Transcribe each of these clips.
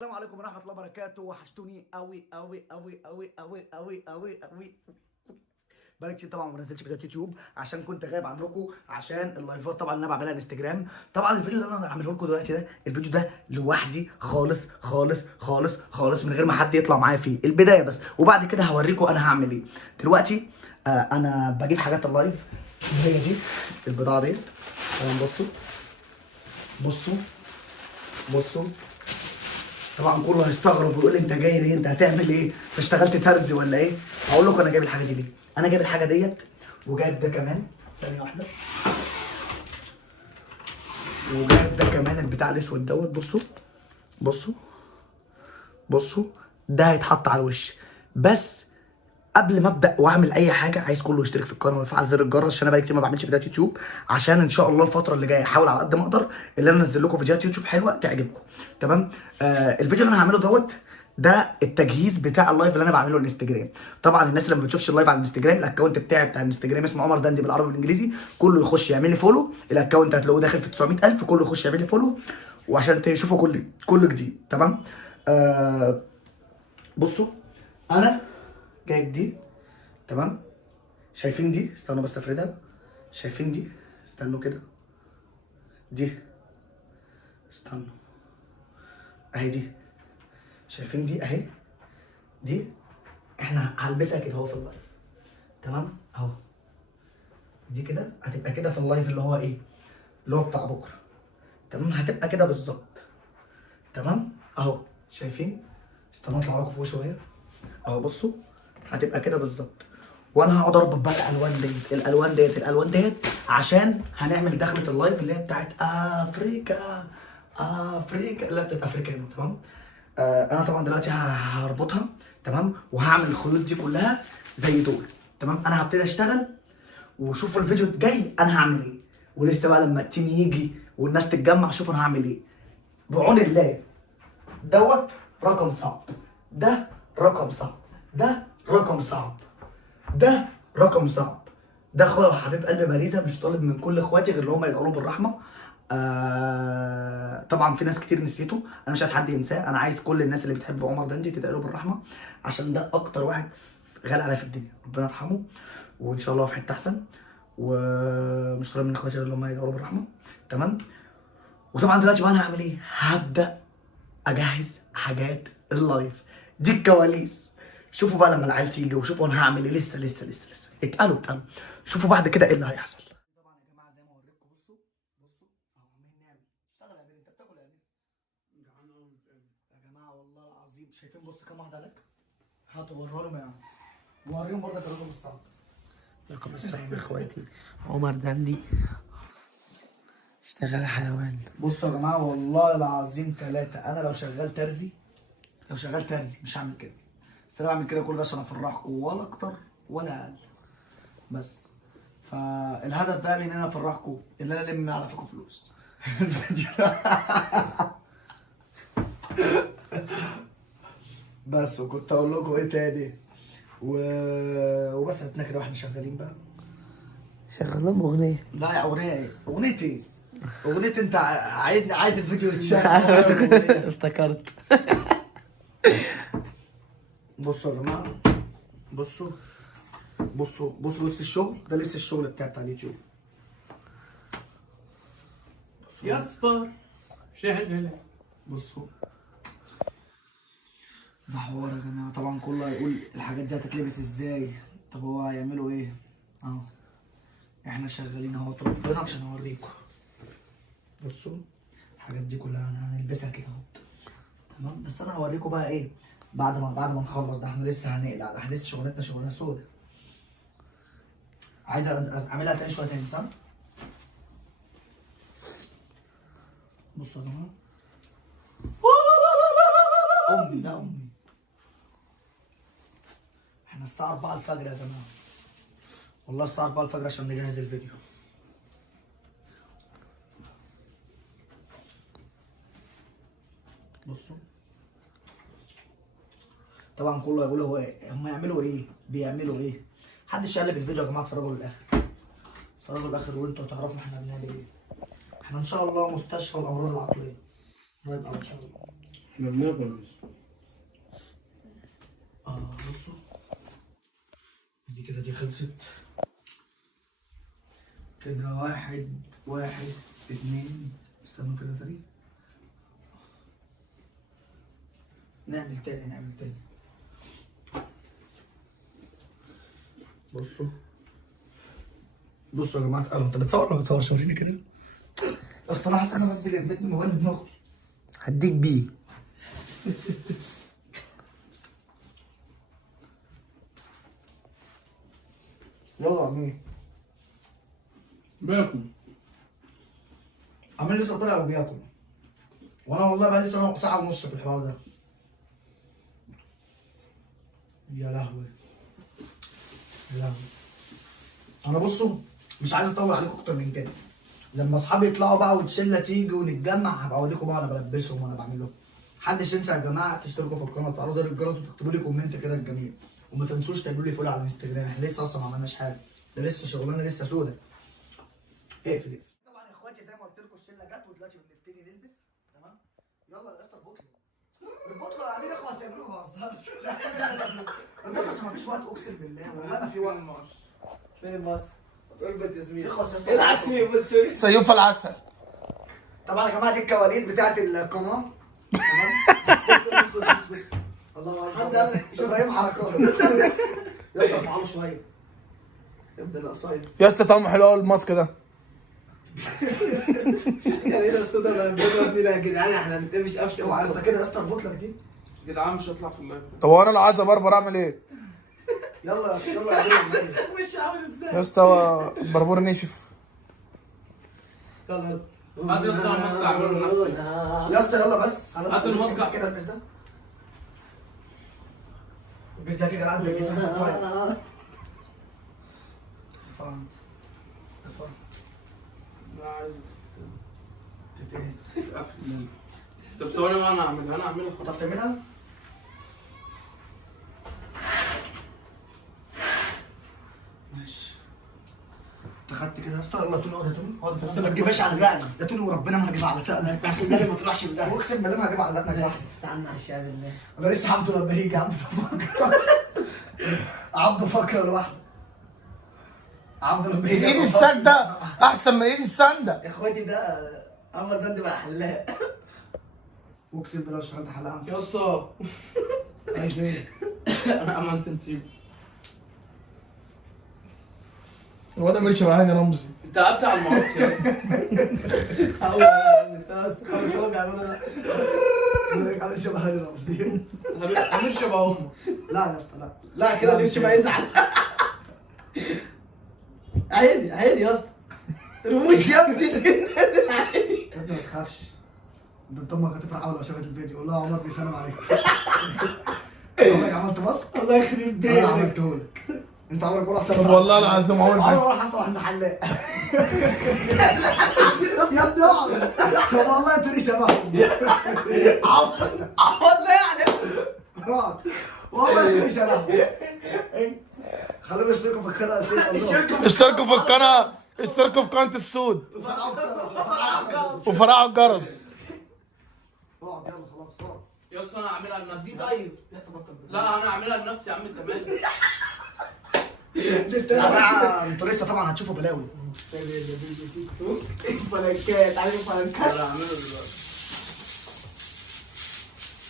السلام عليكم ورحمة الله وبركاته. وحشتوني قوي قوي قوي قوي قوي قوي قوي قوي. بقالي كتير طبعا ما بنزلش فيديوهات يوتيوب عشان كنت غايب عنكم عشان اللايفات طبعا اللي انا بعملها على انستجرام. طبعا الفيديو اللي انا هعمله لكم دلوقتي ده الفيديو ده لوحدي خالص خالص خالص خالص من غير ما حد يطلع معايا فيه البدايه بس، وبعد كده هوريكم انا هعمل ايه دلوقتي. انا بجيب حاجات اللايف هي دي البضاعه ديت. بصوا بصوا بصوا. طبعا كله هيستغرب ويقول لي انت جاي ليه؟ انت هتعمل ايه؟ انت اشتغلت ترزي ولا ايه؟ هقول لكم انا جايب الحاجه دي ليه؟ انا جايب الحاجه ديت وجايب ده كمان، ثانيه واحده، وجايب ده كمان البتاع الاسود دوت. بصوا بصوا بصوا، ده هيتحط على الوش. بس قبل ما ابدا واعمل اي حاجه عايز كله يشترك في القناه ويفعل زر الجرس عشان انا بقالي كتير ما بعملش فيديوهات يوتيوب، عشان ان شاء الله الفتره اللي جايه احاول على قد ما اقدر ان انا انزل لكم فيديوهات يوتيوب حلوه تعجبكم. تمام. الفيديو اللي انا هعمله دوت ده التجهيز بتاع اللايف اللي انا بعمله على الانستجرام. طبعا الناس اللي ما بتشوفش اللايف على الانستجرام، الاكونت بتاعي بتاع الانستجرام اسمه عمر دندي بالعربي والانجليزي، كله يخش يعمل لي فولو. الاكونت هتلاقوه داخل في 900000، كله يخش يعمل لي فولو وعشان تشوفوا كل جديد. تمام. بصوا انا جايب دي. تمام. شايفين دي؟ استنوا بس افردها. شايفين دي؟ استنوا كده. دي استنوا اهي دي. شايفين دي اهي؟ دي احنا هلبسها كده اهو في اللايف. تمام اهو. دي كده هتبقى كده في اللايف اللي هو ايه؟ اللي هو بتاع بكره. تمام. هتبقى كده بالظبط. تمام اهو. شايفين؟ استنوا اطلع لكم فوق شويه اهو. بصوا هتبقى كده بالظبط. وانا هقعد اربط بقى الالوان ديت عشان هنعمل دخله اللايف اللي هي بتاعت افريكا. افريكا اللي هي بتاعت افريكا هنا. تمام. انا طبعا دلوقتي هربطها. تمام. وهعمل الخيوط دي كلها زي دول. تمام. انا هبتدي اشتغل وشوفوا الفيديو الجاي انا هعمل ايه. ولسه بقى لما التيم يجي والناس تتجمع شوفوا انا هعمل ايه بعون الله. دوت رقم صعب، ده رقم صعب، ده رقم صعب، ده رقم صعب. ده اخويا وحبيب قلبي باريزا، مش طالب من كل اخواتي غير اللي هم يدعوا له بالرحمه. طبعا في ناس كتير نسيته، انا مش عايز حد ينساه. انا عايز كل الناس اللي بتحب عمر دندي تدعي له بالرحمه عشان ده اكتر واحد غالي عليا في الدنيا. ربنا يرحمه وان شاء الله في حته احسن. ومش طالب من اخواتي غير اللي هم يدعوا له بالرحمه. تمام. وطبعا دلوقتي بقى انا هعمل ايه؟ هبدا اجهز حاجات اللايف دي، الكواليس. شوفوا بقى لما العيال تيجي وشوفوا انا هعمل ايه. لسه اتقلوا. شوفوا بعد كده ايه اللي هيحصل. طبعا يا جماعه زي ما وريتكم. بصوا اهو عمالين نعمل. اشتغل يا امير، انت بتاكل يا امير؟ جعان قوي يا جماعه والله العظيم. شايفين؟ بص كام واحده عليك. هاتوا وريها لهم يا عم، ووريهم برضك الرقم الصعب. رقم الصعب يا اخواتي عمر دندي اشتغل حيوان. بصوا يا جماعه والله العظيم ثلاثه، انا لو شغال ترزي مش هعمل كده. بس انا بعمل كده كل ده عشان افرحكم، ولا اكتر ولا اقل. بس فالهدف بقى من ان انا افرحكم ان انا الم على فيكم فلوس. بس وكنت اقول لكم ايه تاني وبس هاتنا كده واحنا شغالين بقى. شغل لهم اغنيه. لا يا اغنيه ايه؟ اغنيه ايه؟ اغنيه انت عايز الفيديو يتشاف. افتكرت. بصوا يا جماعه. بصوا لبس الشغل ده، لبس الشغل بتاع اليوتيوب. يصفر شغلة. بصوا ده حوار يا جماعه. طبعا كله هيقول الحاجات دي هتتلبس ازاي؟ طب هو هيعملوا ايه؟ اهو احنا شغالين اهو ربنا عشان اوريكم. بصوا الحاجات دي كلها هنلبسها كده اهو. تمام. بس انا هوريكم بقى ايه بعد ما نخلص ده. احنا لسه هنقلع، احنا لسه شغلتنا شغلانه سودا. عايز اعملها تاني شويه تاني صح؟ بصوا يا جماعه. امي احنا الساعه 4 الفجر يا جماعه، والله الساعه 4 الفجر عشان نجهز الفيديو. بصوا طبعا كله هيقول هو ايه، هم يعملوا ايه، بيعملوا ايه. محدش يقلب الفيديو يا جماعه، اتفرجوا للاخر، اتفرجوا للاخر وانتوا هتعرفوا احنا بنعمل ايه. احنا ان شاء الله مستشفى الامراض العقليه، هيبقى ان شاء الله. ما بناكل مش. بصوا دي كده، دي خلصت كده. واحد اتنين، استنوا كده تاني، نعمل تاني. بصوا يا جماعه، انت بتصور ولا ما بتصورش؟ وريني كده. اصل انا حاسس ان انا بدي الموبايل ابن اختي. هديك بيه. يلا يا عمي. باكل. عمال لسه طالع وبياكل، وانا والله بقالي ساعة ونص في الحوار ده. يا لهوي يا لهوي. انا بصوا مش عايز اطول عليكم اكتر من كده. لما اصحابي يطلعوا بقى والشله تيجي ونتجمع هبقى اوريكم بقى انا بلبسهم وانا بعمل لهم. محدش ينسى يا جماعه تشتركوا في القناه وتفعلوا زر الجرس وتكتبوا لي كومنت كده الجميل، وما تنسوش تعملوا لي فولو على الانستجرام. احنا لسه اصلا ما عملناش حاجه، ده لسه شغلانه لسه سودا. اقفل. طبعا يا اخواتي زي ما قلت لكم الشله جت ودلوقتي بنبتدي نلبس. تمام. يلا يا اسطى البطل يا امير اخلص يا امير، ما بهزرش. البطل ما فيش وقت، اقسم بالله والله ما في وقت. فين المصر؟ اربط يا زميلي. اخلص يا اسطى. ايه العسل بس؟ سيوف العسل. طبعا يا جماعه دي الكواليس بتاعت القناه. تمام. بص. الله اكبر. ابراهيم حركات. يا اسطى ارفعوا شويه. ابدا قصير. يا اسطى طعمه حلو قوي الماسك ده. يعني ايه الصودا اللي بنضرب يا جدعان؟ احنا مش قفشه. اوعى يا اسطى كده يا اسطى اربط لك دي. يا جدعان مش هطلع في اللايف. طب هو انا لو عايز ابربر اعمل ايه؟ يلا يا اسطى يلا يا جماعه. مش عامل ازاي؟ يا اسطى البربور نشف. يلا هات يا اسطى الماسك اعمله لنفسي. يا اسطى يلا بس. هات الماسك. كده البس ده. البس ده كده عندك كيس ارفع. لا عايز تتقل. تقفل. طب ثواني وانا اعملها، انا اعملها خلاص. هتعرف تعملها؟ ماشي. اخدت كده يا اسطى. يلا توني اقعد يا توني اقعد. بس ما تجيبهاش على دقني. يا توني وربنا ما هجيبها على دقنك. بس عشان ده ما تروحش بدقني. اقسم بالله ما هجيبها على دقنك واحد. استنى على الشعب بالله. انا لسه عبده لما يجي عبده فكر. عبده فكر لوحده. عبده لما يجي. ايد السانده احسن من ايد السانده. يا اخواتي ده عمر ده انت بقى حلاق. اقسم بالله اشتغلت حلاقه. يا اسطى عايز ايه؟ انا عملت نسيب. الواد امير شبهاني رمزي. انت قعدت على المقص يا اسطى. بس خلاص هو بيعملوا ده. بيقول لك عامل شبه هاني رمزي. امير شبه امه. لا يا اسطى لا. لا كده اللي مش بقى يزعل. عيني يا اسطى. رموش يا ابني. يا ابني ما تخافش. ده انت امك هتفرح اول لو شافت الفيديو. قول لها عمر بيسلم عليك. عمرك عملت ماسك؟ الله يخرب انا بيتك. عملته لك. انت عمرك ولا طب والله العظيم عمري عمرك ولا حصل عند حلاق. يا ابني اقعد. طب والله تري شبههم. والله يعني. اقعد. والله تري شبههم. خلونا يشتركوا في القناه اساسا. اشتركوا في القناه، اشتركوا في قناه السود وفرقعوا الجرس. اقعد يلا خلاص اقعد. يا اسطى انا اعملها لنفسي. طيب. يا اسطى بطل. لا انا اعملها لنفسي يا عم انت مالك. يا جماعه انتوا لسه طبعا هتشوفوا بلاوي. فلنكات عارف فلنكات. لا اعمله دلوقتي.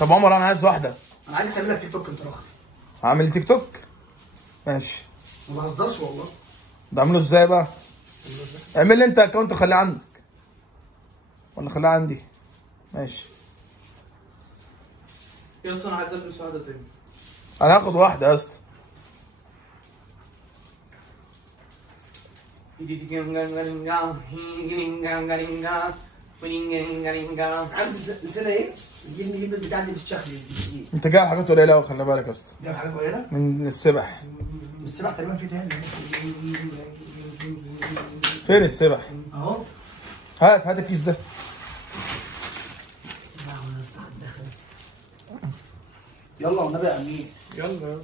طب عمر انا عايز واحده. انا عايزك تعمل لك تيك توك انت راخر. هعمل تيك توك؟ ماشي. ما بهزرش والله. ده اعمله ازاي بقى؟ اعمل لي انت اكونت وخليه عندك ولا خليه عندي؟ ماشي. يا اسطى انا عايز البس واحده تاني. انا هاخد واحده يا اسطى. عارف السنه ايه؟ نجيب البتاع دي بالشكل. انت جايب حاجات قليله قوي، خلي بالك يا اسطى. جايب حاجات قليله؟ من السبح. السباح تقريبا في تاني. فين السبح؟ اهو. هات الكيس ده. يلا والنبي يا امير. يلا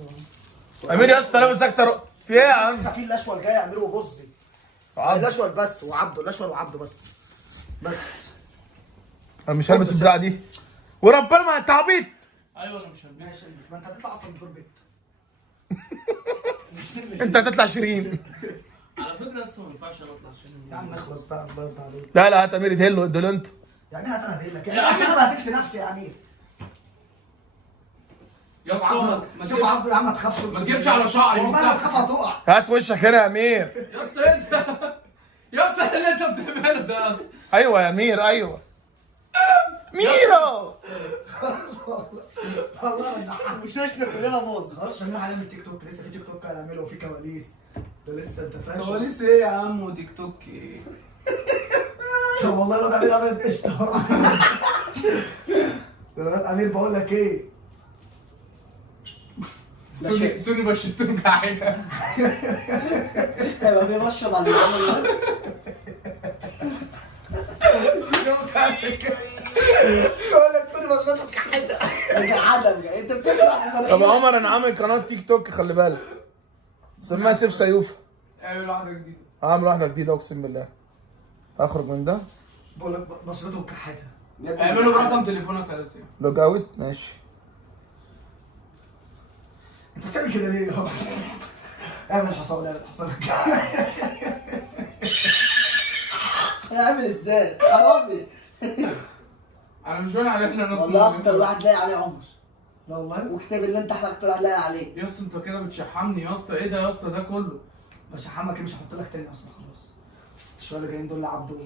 امير يا اسطى لابس اكتر في ايه يا عم؟ لسه في الاشول جاي يا امير وبصي. الاشول بس وعبده، الاشول وعبده بس. انا مش هلبس البتاعه دي. وربنا ما انت عبيط. ايوه انا مش هلبسها. ماشي ما انت هتطلع اصلا من دور بيت. انت هتطلع شيرين. على فكره اصلا ما ينفعش انا اطلع عشان يا عم اخلص بقى الله يرضى عليك. لا لا هات امير اديله اديله انت. يعني ايه انا هديلك؟ يا يعني عشان انا بهدلت نفسي يا امير. يا شوف اسطى عبده ما شوف عبده يا عم ما تخافش. ما تجيبش على شعري والله ما تخاف هتقع. هات وشك هنا يا امير. يا اسطى ايه ده؟ يا اسطى اللي انت بتعمله ده يا اسطى. ايوه يا امير ايوه. ميرو. والله انا وشاشنا كلنا باظ. خلاص عشان نروح نعمل تيك توك. لسه في تيك توك هنعمله وفي كواليس. ده لسه انت فاهم. كواليس ايه يا عم وتيك توك ايه؟ طب والله الواد امير عمل قشطه. الواد امير بقول لك ايه. توني بشتون قاعده. هيبقى بيبشر على العمل ده. بقول لك توني بشرتك كحده. عدم انت بتسمع طب يا عمر انا عامل قناه تيك توك خلي بالك. سماها سيف سيوف. اعمل واحده جديده. هعمل واحده جديده اقسم بالله. هخرج من ده. بقول لك بشرته كحده. اعمله برقم تليفونك يا لطيف. لوج اوت ماشي. انت بتعمل كده ليه؟ اعمل حصان اعمل حصان. هنعمل ازاي؟ حرامي. انا مش باين علينا ناس والله اكتر واحد لاقي عليه عمر. لا والله وكتاب اللي انت اكتر واحد لاقي عليه. يا اسطى انت كده بتشحمني يا اسطى. ايه ده يا اسطى ده كله؟ مش هحمك مش هحط لك تاني اصلا خلاص. الشويه اللي جايين دول لعبدو.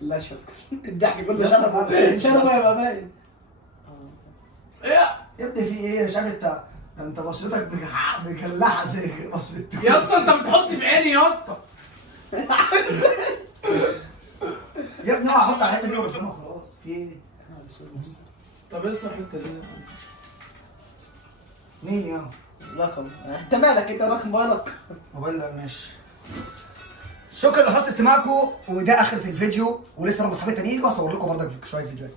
لا شط. الضحك كله يا اسطى بقى شنب شنب هيبقى باين. ايه يا ابني في ايه يا شاب انت بشرتك مجلحه زي بشرة يا اسطى انت بتحط في عيني يا اسطى. يا ابني اوعى احط على الحته دي وربنا خلاص في ايه؟ طب ايه الحته دي؟ مين يا؟ رقم انت مالك انت رقم بالك. موبايل لا ماشي. شكرا لحسن استماعكم وده اخرة الفيديو ولسه انا واصحابي التانيين واصور لكم برضك شويه فيديوهات.